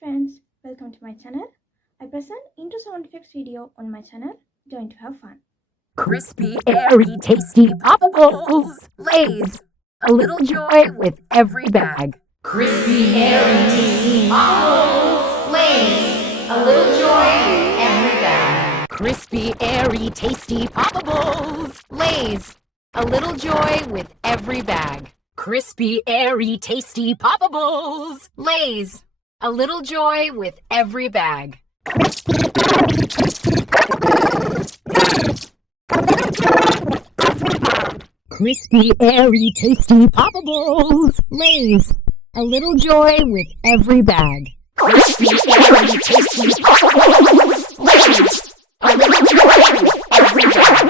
friends, welcome to my channel. I present intro sound effects video on my channel. Join to have fun. Crispy, airy, tasty poppables, Lay's, a little joy with every bag. Crispy, airy, tasty poppables, Lay's, a little joy with every bag. Crispy, airy, tasty poppables, Lay's, a little joy with every bag. Crispy, airy, tasty poppables, Lay's, a little joy with every bag. Crispy, airy, tasty poppables, Lay's, a little joy with every bag. Crispy, airy, tasty poppables, Lay's, a little joy with every bag.